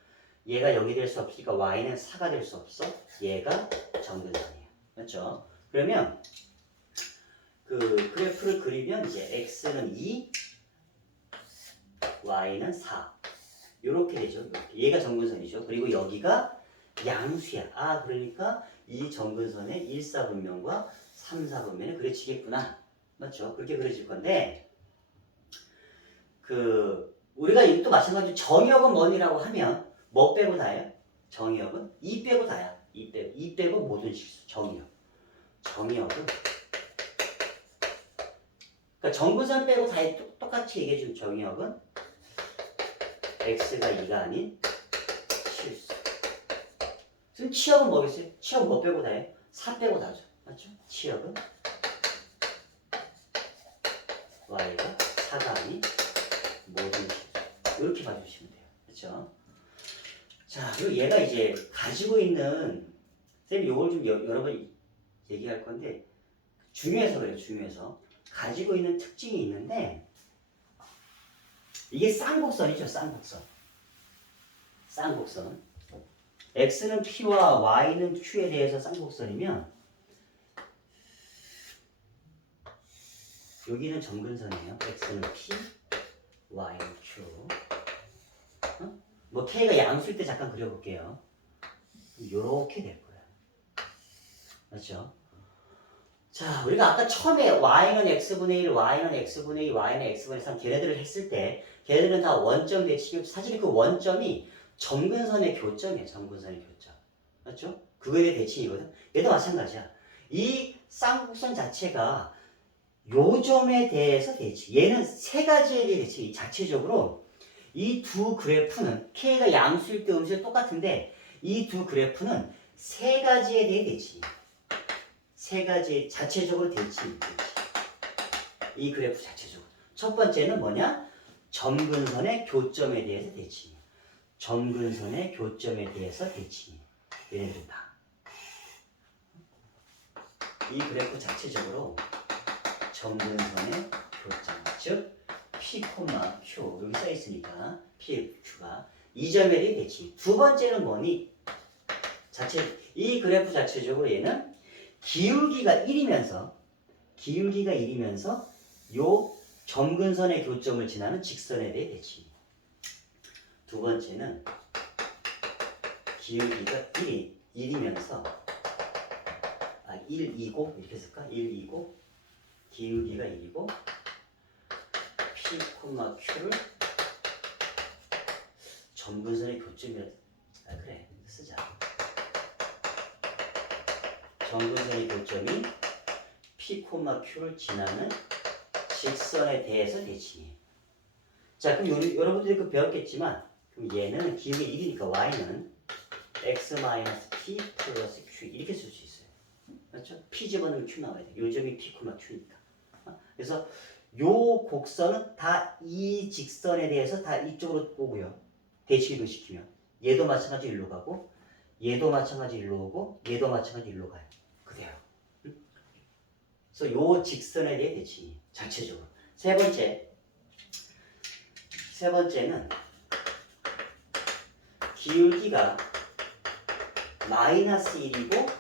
얘가 0이 될 수 없으니까 y는 4가 될 수 없어. 얘가 점근선이에요. 맞죠? 그러면 그 그래프를 그리면 이제 x는 2, y는 4. 이렇게 되죠. 이렇게. 얘가 점근선이죠. 그리고 여기가 양수야. 그러니까 이 점근선의 1사분면과 3사분면을 그려지겠구나. 맞죠? 그렇게 그려질 건데 우리가 또 마찬가지로 정의역은 뭐니라고 하면 뭐 빼고 다예요? 정의역은 2 빼고 다야. 2 빼고 모든 실수. 정의역은 그러니까 점근선 빼고 다 똑같이 얘기해 준 정의역은 x가 2가 아닌 실수. 그럼 치역은 뭐겠어요? 치역 뭐 빼고 다예요? 4 빼고 다죠. 맞죠? 치역은 y가 4가 아닌 모든 실수. 이렇게 봐주시면 돼요. 그렇죠? 자, 그리고 얘가 이제 가지고 있는 쌤이 이걸 좀 여러 번 얘기할 건데 중요해서 그래요. 중요해서 가지고 있는 특징이 있는데 이게 쌍곡선이죠. 쌍곡선. x는 p와 y는 q에 대해서 쌍곡선이면 여기는 점근선이에요. x는 p, y는 q. 뭐 k가 양수일 때 잠깐 그려볼게요. 이렇게 될 거예요. 맞죠? 자, 우리가 아까 처음에 y는 x분의 1, y는 x분의 2, y는 x분의 3 걔네들을 했을 때 걔네들은 다 원점 대칭이고 사실 그 원점이 점근선의 교점이에요. 점근선의 교점. 맞죠? 그거에 대해 대칭이거든. 얘도 마찬가지야. 이 쌍곡선 자체가 요 점에 대해서 대칭. 얘는 세 가지에 대해 대칭이 자체적으로 이 두 그래프는 K가 양수일 때 음수일 똑같은데 이 두 그래프는 세 가지에 대해 대칭이에요. 세 가지 자체적으로 대칭. 이 그래프 자체적으로. 첫 번째는 뭐냐? 점근선의 교점에 대해서 대칭이에요. 점근선의 교점에 대해서 대칭이에요. 얘네들 다. 이 그래프 자체적으로 점근선의 교점, 즉 P, Q 여기 써 있으니까 P, Q가 이 점에 대해 대칭. 두 번째는 뭐니? 이 그래프 자체적으로 얘는 기울기가 1이면서 요 점근선의 교점을 지나는 직선에 대해 대칭. 두 번째는 기울기가 1이면서 1, 2고 이렇게 쓸까? 1, 2고 기울기가 1이고 P, Q를 점근선의 교점이라 그래 쓰자. 점근선의 교점이 P, Q를 지나는 직선에 대해서 대칭해. 자, 그럼 여러분들이 그 배웠겠지만 그럼 얘는 기울기 1이니까 y는 x-p 플러스 q 이렇게 쓸 수 있어요. 그렇죠? p 집어넣으면 q 나와야 돼. 요 점이 p, q니까. 그래서 요 곡선은 다 이 직선에 대해서 다 이쪽으로 오고요. 대칭을 시키면 얘도 마찬가지 일로 가고 얘도 마찬가지 일로 오고 얘도 마찬가지 일로 가요. 그대로. 그래서 요 직선에 대해 대칭이 자체적으로. 세 번째는 기울기가 마이너스 1이고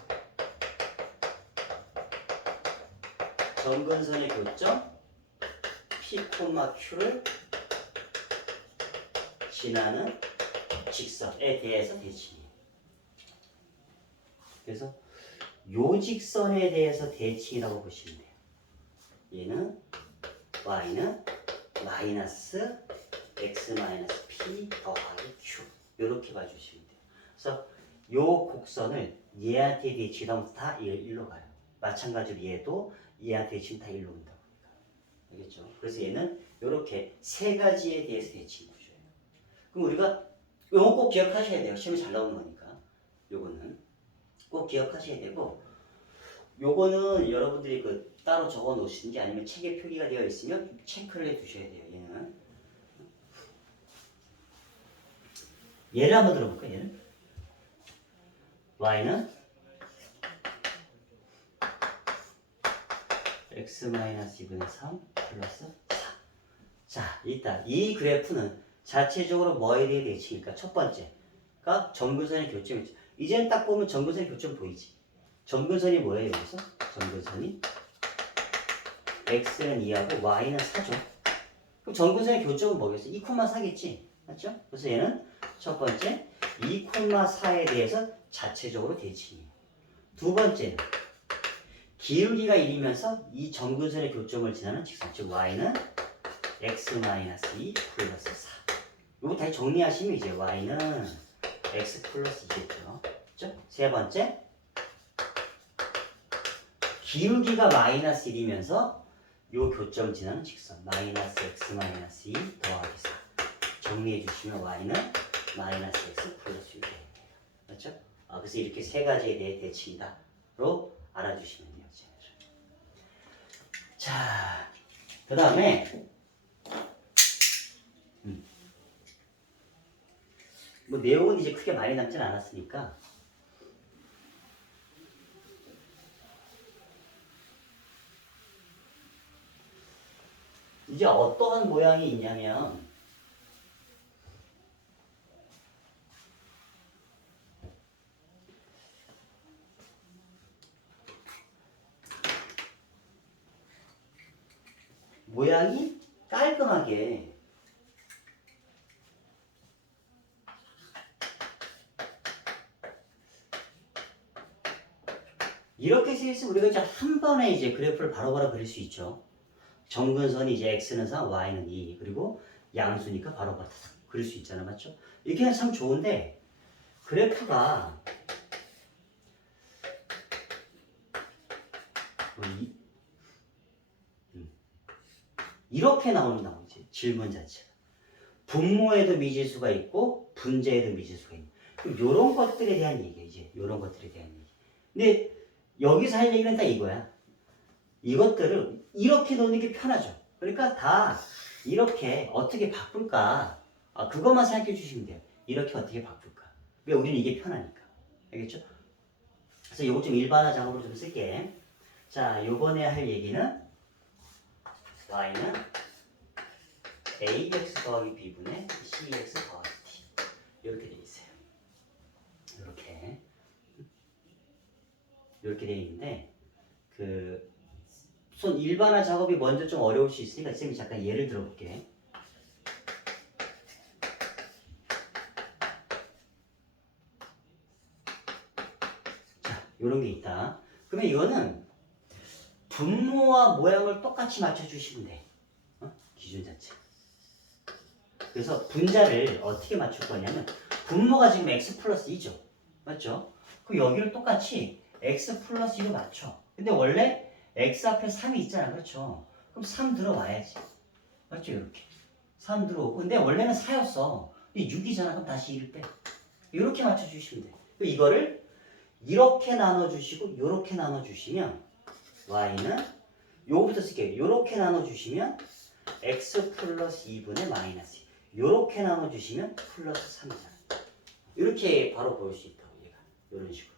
점근선의 교점 P, Q를 지나는 직선에 대해서 대칭이에요. 그래서 요 직선에 대해서 대칭이라고 보시면 돼요. 얘는 y는 마이너스 x 마이너스 p 더하기 q 이렇게 봐주시면 돼요. 그래서 요 곡선을 얘한테 대칭하면 다 1로 가요. 마찬가지로 얘도 얘한테 대칭 다 1로 온다고. 알겠죠? 그래서 얘는 이렇게 세 가지에 대해서 대칭 구조예요. 그럼 우리가 요거 꼭 기억하셔야 돼요. 시험에 잘 나오는 거니까. 요거는 꼭 기억하셔야 되고 요거는 여러분들이 그 따로 적어 놓으시는지 아니면 책에 표기가 되어 있으면 체크를 해 두셔야 돼요. 얘를 한번 들어볼까요? 얘는 y는 x-2분의 3 플러스 4. 자, 일단 이 그래프는 자체적으로 뭐에 대해 대칭일까? 첫 번째가 점근선의 교점이죠. 이제는 딱 보면 점근선의 교점 보이지? 점근선이 뭐예요? 여기서? 점근선이 x는 2하고 y는 4죠. 그럼 점근선의 교점은 뭐겠어? 2,4겠지? 맞죠? 그래서 얘는 첫 번째 2,4에 대해서 자체적으로 대칭이에요. 두 번째는 기울기가 1이면서 이 점근선의 교점을 지나는 직선, 즉 y는 x-2 플러스 4. 이거 다시 정리하시면 이제 y는 x 플러스 2겠죠. 그렇죠? 세 번째 기울기가 마이너스 1이면서 요 교점 지나는 직선 마이너스 x-2 더하기 4. 정리해 주시면 y는 마이너스 x 플러스 6이 됩니다. 그렇죠? 그래서 이렇게 세 가지에 대해 대칭이다로 알아주시면 돼요. 자, 그 다음에 뭐 내용은 이제 크게 많이 남진 않았으니까 이제 어떠한 모양이 있냐면 모양이 깔끔하게 이렇게 써 있으면 우리가 이제 한 번에 이제 그래프를 바로바로 그릴 수 있죠. 점근선이 이제 x는 3, y는 2 그리고 양수니까 바로바로 그릴 수 있잖아, 맞죠? 이렇게 하면 참 좋은데 그래프가 이렇게 나온다고 이제 질문 자체가 분모에도 미지수가 있고 분자에도 미지수가 있는 이런 것들에 대한 얘기예요. 이제 이런 것들에 대한 얘기. 근데 여기서 할 얘기는 다 이거야. 이것들을 이렇게 놓는 게 편하죠. 그러니까 다 이렇게 어떻게 바꿀까? 그것만 생각해 주시면 돼요. 이렇게 어떻게 바꿀까? 왜 우리는 이게 편하니까. 알겠죠? 그래서 이거 좀 일반화 작업으로 좀 쓸게. 자, 요번에 할 얘기는 y는 ax 더하기 b분의 cx 더하기 t 이렇게 되어 있어요. 이렇게 되어 있는데 그 우선 일반화 작업이 먼저 좀 어려울 수 있으니까 쌤이 잠깐 예를 들어볼게. 자, 요런 게 있다. 그러면 이거는 분모와 모양을 똑같이 맞춰주시면 돼. 기준 자체. 그래서 분자를 어떻게 맞출 거냐면 분모가 지금 x 플러스 2죠. 맞죠? 그럼 여기를 똑같이 x 플러스 2로 맞춰. 근데 원래 x 앞에 3이 있잖아. 그렇죠? 그럼 3 들어와야지. 맞죠? 이렇게. 3 들어오고. 근데 원래는 4였어. 6이잖아. 그럼 다시 1을 빼. 이렇게 맞춰주시면 돼. 이거를 이렇게 나눠주시고 이렇게 나눠주시면 y는 요거부터 쓸게요. 이렇게 나눠주시면 x 플러스 2분의 마이너스 2. 이렇게 나눠주시면 플러스 3이잖아. 이렇게 바로 보일 수 있다고 얘가. 이런 식으로.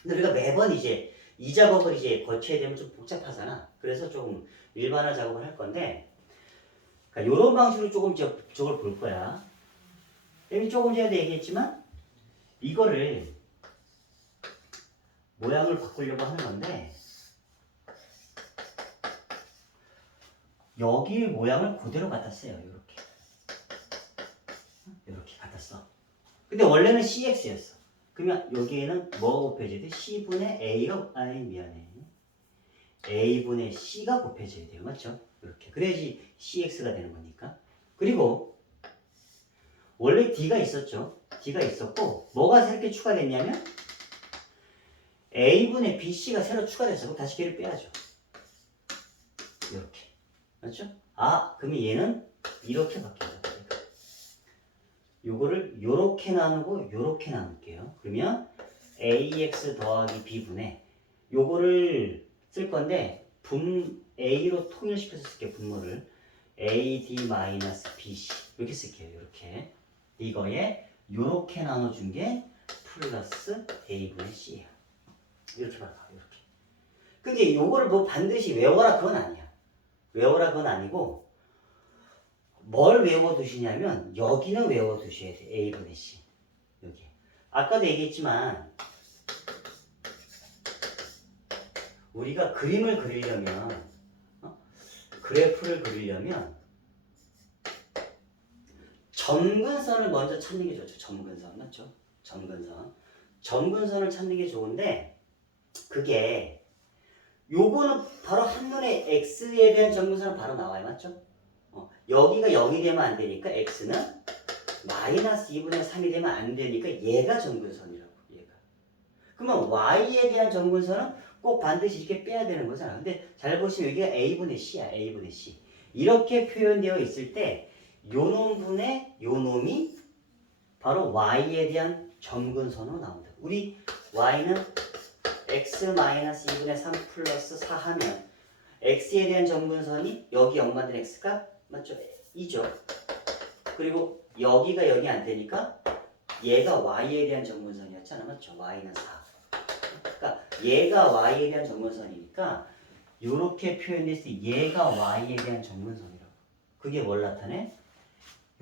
근데 우리가 매번 이제 이 작업을 이제 거쳐야 되면 좀 복잡하잖아. 그래서 조금 일반화 작업을 할 건데, 그러니까 이런 방식으로 조금 저걸 볼 거야. 여기 조금 전에도 얘기했지만 이거를 모양을 바꾸려고 하는 건데 여기 모양을 그대로 갖다 써요. 이렇게 갖다 써. 근데 원래는 CX였어. 그러면 여기에는 뭐가 곱해져야 돼? C분의 A가, 아니 미안해. A분의 C가 곱해져야 돼요. 맞죠? 이렇게. 그래야지 CX가 되는 거니까. 그리고 원래 D가 있었죠. D가 있었고 뭐가 새롭게 추가됐냐면 A분의 BC가 새로 추가됐어. 그럼 다시 걔를 빼야죠. 이렇게. 맞죠? 아, 그러면 얘는 이렇게 바뀌어요. 요거를 요렇게 나누고 요렇게 나눌게요. 그러면 AX 더하기 B분의 요거를 쓸 건데 A로 통일시켜서 쓸게요. 분모를 AD-BC 이렇게 쓸게요. 이렇게. 이거에 요렇게 나눠준 게 플러스 A분의 C예요. 이렇게 봐봐. 이렇게. 근데 요거를 뭐 반드시 외워라 그건 아니야. 외워라 그건 아니고 뭘 외워두시냐면 여기는 외워두셔야 돼. A분의 C. 여기. 아까도 얘기했지만 우리가 그림을 그리려면 그래프를 그리려면 점근선을 먼저 찾는 게 좋죠. 점근선. 맞죠? 점근선. 점근선을 찾는 게 좋은데 그게 요거는 바로 한눈에 X에 대한 점근선은 바로 나와요. 맞죠? 여기가 0이 되면 안 되니까 x는 마이너스 2분의 3이 되면 안 되니까 얘가 점근선이라고. 얘가. 그러면 y에 대한 점근선은 꼭 반드시 이렇게 빼야 되는 거잖아. 근데 잘 보시면 여기가 a분의 c야. a분의 c. 이렇게 표현되어 있을 때 요 놈분의 요 놈이 바로 y에 대한 점근선으로 나온다. 우리 y는 x 마이너스 2분의 3 플러스 4 하면 x에 대한 점근선이 여기 0 만든 x가 맞죠? 2죠. 그리고 여기가 0이 안 되니까 얘가 y에 대한 점근선이었잖아. 맞죠? y는 4. 그러니까 얘가 y에 대한 점근선이니까 이렇게 표현됐을 때 얘가 y에 대한 점근선이라고. 그게 뭘 나타내?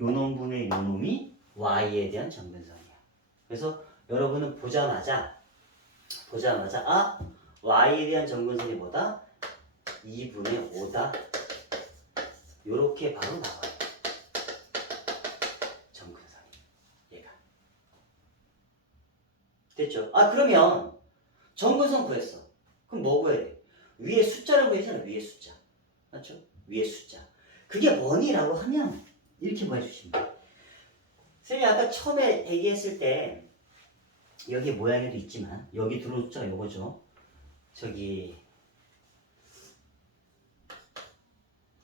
요 놈분의 요 놈이 y에 대한 점근선이야. 그래서 여러분은 보자마자 아 y에 대한 점근선이 뭐다? 2분의 5다. 요렇게 바로 나와요. 점근선이. 얘가. 됐죠? 아 그러면 점근선 구했어. 그럼 뭐 구해야 돼? 위에 숫자를 구해야잖아. 위에 숫자. 맞죠? 위에 숫자. 그게 뭐니라고 하면 이렇게 구해주시면 돼. 선생님이 아까 처음에 얘기했을 때 여기 모양에도 있지만 여기 들어온 숫자가 요거죠. 저기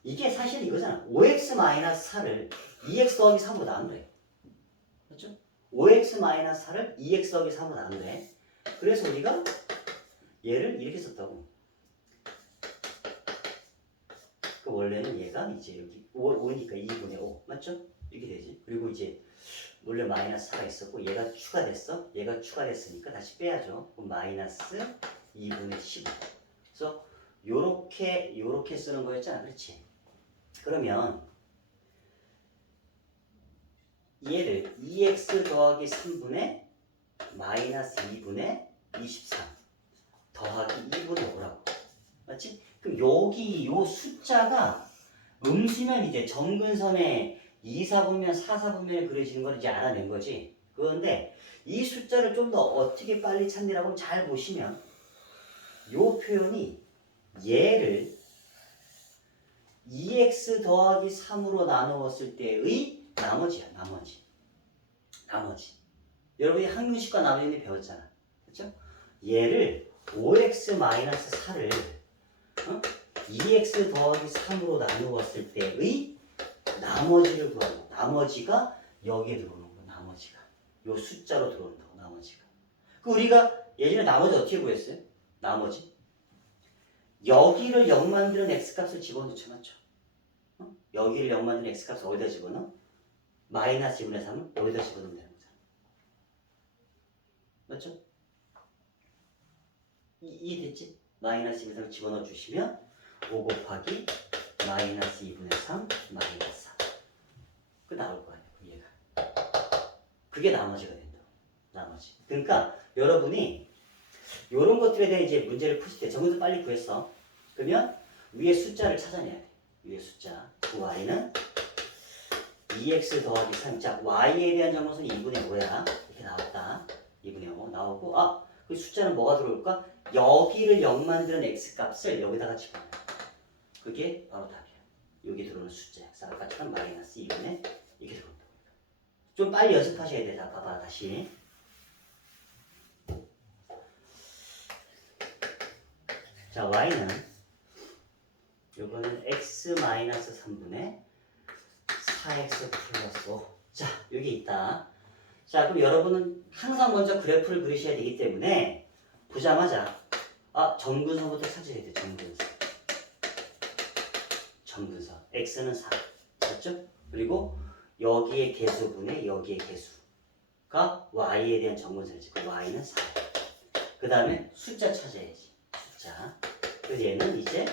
이게 사실 이거잖아. 5x-4를 2x 더하기 3으로 나누래. 그렇죠? 5x-4를 2x 더하기 3으로 나누래. 그래서 우리가 얘를 이렇게 썼다고. 그 원래는 얘가 이제 여기 5니까 2분의 5. 맞죠? 이렇게 되지. 그리고 이제 원래 마이너스 4가 있었고 얘가 추가됐어. 얘가 추가됐으니까 다시 빼야죠. 그럼 마이너스 2분의 15. 그래서 요렇게 쓰는 거였잖아. 그렇지? 그러면 얘를 2x 더하기 3분의 마이너스 2분의 23 더하기 2분의 5라고. 맞지? 그럼 여기 요 숫자가 음수면 이제 정근선에 2, 4분면, 4, 4분면에 그려지는 걸 이제 알아낸 거지. 그런데 이 숫자를 좀 더 어떻게 빨리 찾느라고 잘 보시면 요 표현이 얘를 2x 더하기 3으로 나누었을 때의 나머지야, 나머지. 여러분이 항문식과 나머지는 배웠잖아. 그렇죠? 얘를 5x-4를 2x 더하기 3으로 나누었을 때의 나머지를 구하는 거. 나머지가 여기에 들어오는 거. 나머지가. 요 숫자로 들어온다고. 나머지가. 그 우리가 예전에 나머지 어떻게 구했어요? 나머지. 여기를 0 만드는 x값을 집어넣죠. 맞죠? 여기를 0 만드는 x값을 어디다 집어넣어? 마이너스 2분의 3은 여기다 집어넣으면 되는 거잖아. 맞죠? 이해됐지? 마이너스 2분의 3을 집어넣어 주시면 5 곱하기 마이너스 2분의 3 마이너스 4. 그 나올 거 아니야, 그 얘가. 그게 나머지가 된다고. 나머지. 그러니까 여러분이 이런 것들에 대해 이제 문제를 푸실 때 정해서 빨리 구했어. 그러면 위에 숫자를 찾아내야 돼. 위에 숫자. 그 y는 2x 더하기 3. 자, y에 대한 정원은 2분의 5야. 이렇게 나왔다. 2분의 5 나오고, 그 숫자는 뭐가 들어올까? 여기를 0 만드는 x값을 여기다가 집어넣어. 그게 바로 답이야. 여기 들어오는 숫자야. 아까처럼 마이너스 2분의 이게 들어온다. 좀 빨리 연습하셔야 돼. 자, 봐봐, 다시. 자, y는 요거는 x-3분의 4x 플러스 5. 자, 여기 있다. 자, 그럼 여러분은 항상 먼저 그래프를 그리셔야 되기 때문에 보자마자 정근선부터 찾아야 돼. 정근선. x는 4. 맞죠? 그리고 여기의 개수분의 여기의 개수가 y에 대한 정근선을 찍고 y는 4. 그 다음에 숫자 찾아야지. 숫자. 그래서 얘는 이제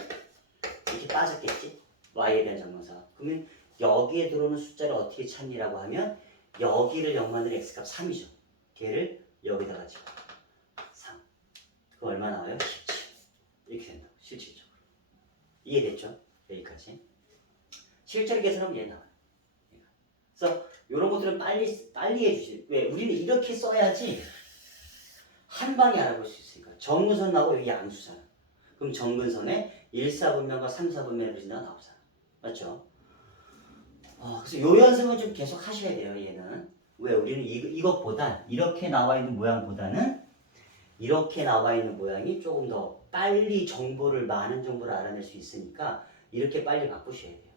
이렇게 빠졌겠지? y에 대한 정근선. 그러면 여기에 들어오는 숫자를 어떻게 찾니라고 하면 여기를 0 만드는 x값 3이죠. 걔를 여기다가 집어. 3. 그거 얼마 나와요? 17. 이렇게 된다고. 실질적으로. 이해됐죠? 여기까지. 실제로 계산하면 얘 나와요. 그래서 이런 것들은 빨리 해주세요. 왜? 우리는 이렇게 써야지 한 방에 알아볼 수 있으니까. 정근선 나오고 여기 양수잖아. 그럼 정근선에 1, 4분면과 3, 4분면을 그린다가 나오잖아. 맞죠? 그래서 요 연습은 좀 계속 하셔야 돼요, 얘는. 왜? 우리는 이것보다, 이렇게 나와 있는 모양보다는 이렇게 나와 있는 모양이 조금 더 빨리 많은 정보를 알아낼 수 있으니까 이렇게 빨리 바꾸셔야 돼요.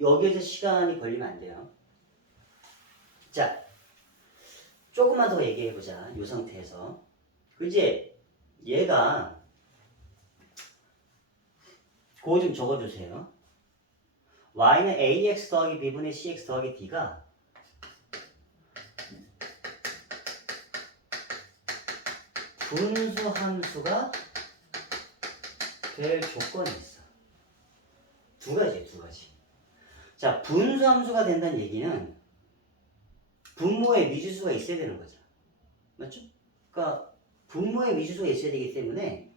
여기에서 시간이 걸리면 안 돼요. 자, 조금만 더 얘기해보자. 이 상태에서. 이제 얘가 그거 좀 적어주세요. y는 ax 더하기 b분의 cx 더하기 d가 분수 함수가 될 조건이 있어. 두 가지. 자, 분수 함수가 된다는 얘기는 분모에 미지수가 있어야 되는 거죠. 맞죠? 그러니까 분모에 미지수가 있어야 되기 때문에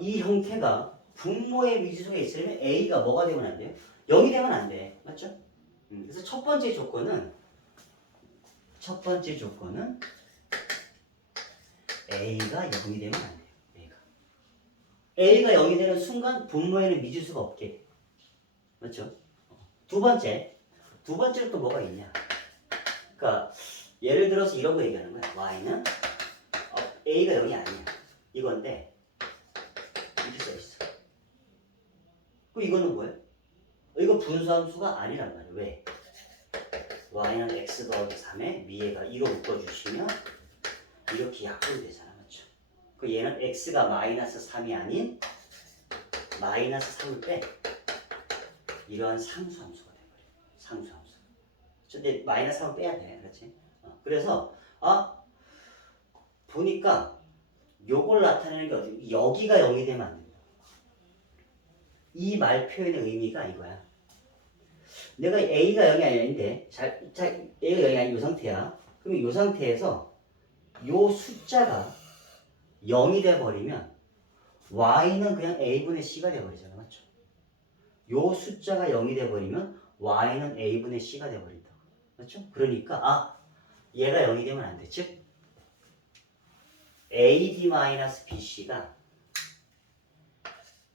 이 형태가 분모에 미지수가 있으려면 a가 뭐가 되면 안 돼요? 0이 되면 안 돼. 맞죠? 그래서 첫 번째 조건은 a가 0이 되면 안 돼요. a가 0이 되는 순간 분모에는 미지수가 없게 돼. 맞죠? 두 번째로 또 뭐가 있냐? 그러니까 예를 들어서 이런 거 얘기하는 거야. y는 a가 0이 아니야. 이건데 이렇게 써 있어. 그럼 이거는 뭐예요? 이거 분수함수가 아니란 말이에요. 왜? y는 x 더하기 3에 미에가 2로 묶어주시면 이렇게 약분이 되잖아. 맞죠? 그 얘는 x가 마이너스 3이 아닌 마이너스 3을 빼. 이러한 상수함수가 돼버려요. 상수함수. 근데 마이너스 3을 빼야 돼. 그렇지? 그래서 보니까 요걸 나타내는 게 어디? 여기가 0이 되면 안 된다. 이 말 표현의 의미가 이거야. 내가 a가 0이 아닌데 a가 0이 아닌 이 상태야. 그럼 이 상태에서 요 숫자가 0이 돼버리면 y는 그냥 a분의 c가 돼버리잖아. 맞죠? 요 숫자가 0이 돼버리면 y는 a분의 c가 돼버린다고. 맞죠? 그러니까 얘가 0이 되면 안 돼. 즉 AD-BC가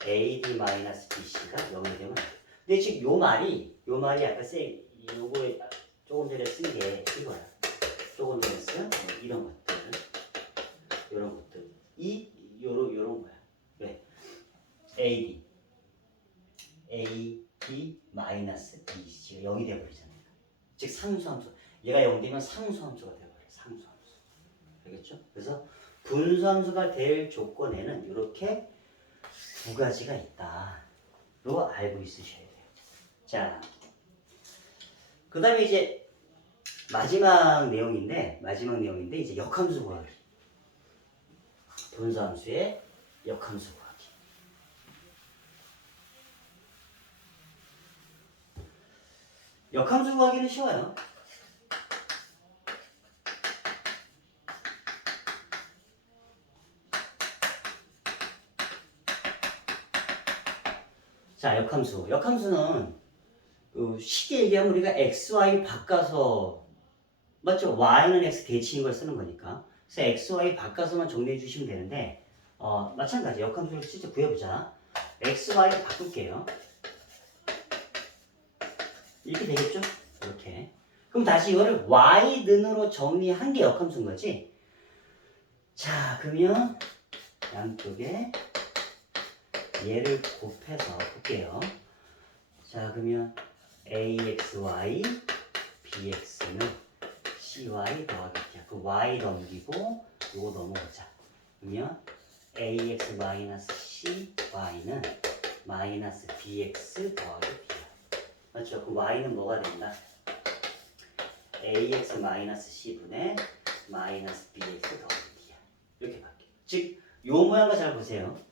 AD-BC가 0이 되면 안 돼. 근데 지금 요 말이 아까 요거에 조금 전에 쓴 게 이거야. 조금 전에 쓴 이런 것들 요런 거야. 왜? AD-BC가 0이 돼버리잖아요. 즉 상수함수. 얘가 0 되면 상수함수가 돼버려. 상수함수. 알겠죠? 그래서 분수함수가 될 조건에는 이렇게 두 가지가 있다로 알고 있으셔야 돼요. 자, 그 다음에 이제 마지막 내용인데 이제 역함수 구하기. 분수함수의 역함수 구하기. 역함수 구하기는 쉬워요. 자, 역함수는 쉽게 얘기하면 우리가 x, y 바꿔서 맞죠? y는 x 대칭인 걸 쓰는 거니까. 그래서 x, y 바꿔서만 정리해 주시면 되는데 마찬가지 역함수를 직접 구해보자. x, y 바꿀게요. 이렇게 되겠죠? 이렇게. 그럼 다시 이거를 y는으로 정리한 게 역함수인 거지? 자, 그러면 양쪽에 얘를 곱해서 볼게요. 자, 그러면 axy, bx는 cy 더하기 t야. 그 y 넘기고 요거 넘어오자. 그러면 ax-cy는 마이너스 bx 더하기 t야. 맞죠? 그 y는 뭐가 된다? ax-c분의 마이너스 bx 더하기 t야. 이렇게 바뀌어. 즉, 요 모양과 잘 보세요.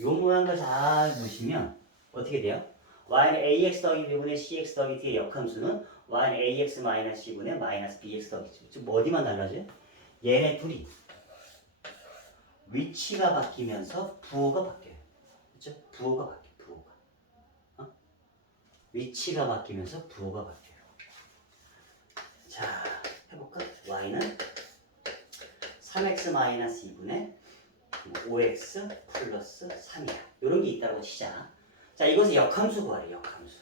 요 모양과 잘 보시면 어떻게 돼요? y는 ax 더하기 b분의 cx 더하기 t의 역함수는 y는 ax-c분의 마이너스 bx 더하기 t. 즉 어디만 달라져요? 얘네 둘이 위치가 바뀌면서 부호가 바뀌어요. 그렇죠? 부호가 바뀌어요. 위치가 바뀌면서 부호가 바뀌어요. 자, 해볼까? y는 3x-2분의 5x 플러스 3이야. 이런 게 있다고 치자. 자, 이것을 역함수 구하래. 역함수.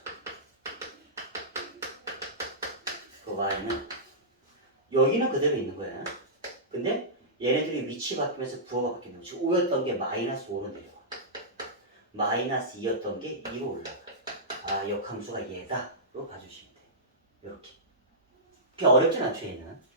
그 y는 여기는 그대로 있는 거야. 근데 얘네들이 위치 바뀌면서 부호가 바뀌는 거야. 지금 5였던 게 마이너스 5로 내려와. 마이너스 2였던 게 2로 올라가. 역함수가 얘다로 봐주시면 돼요. 이렇게. 그렇게 어렵진 않죠, 얘는.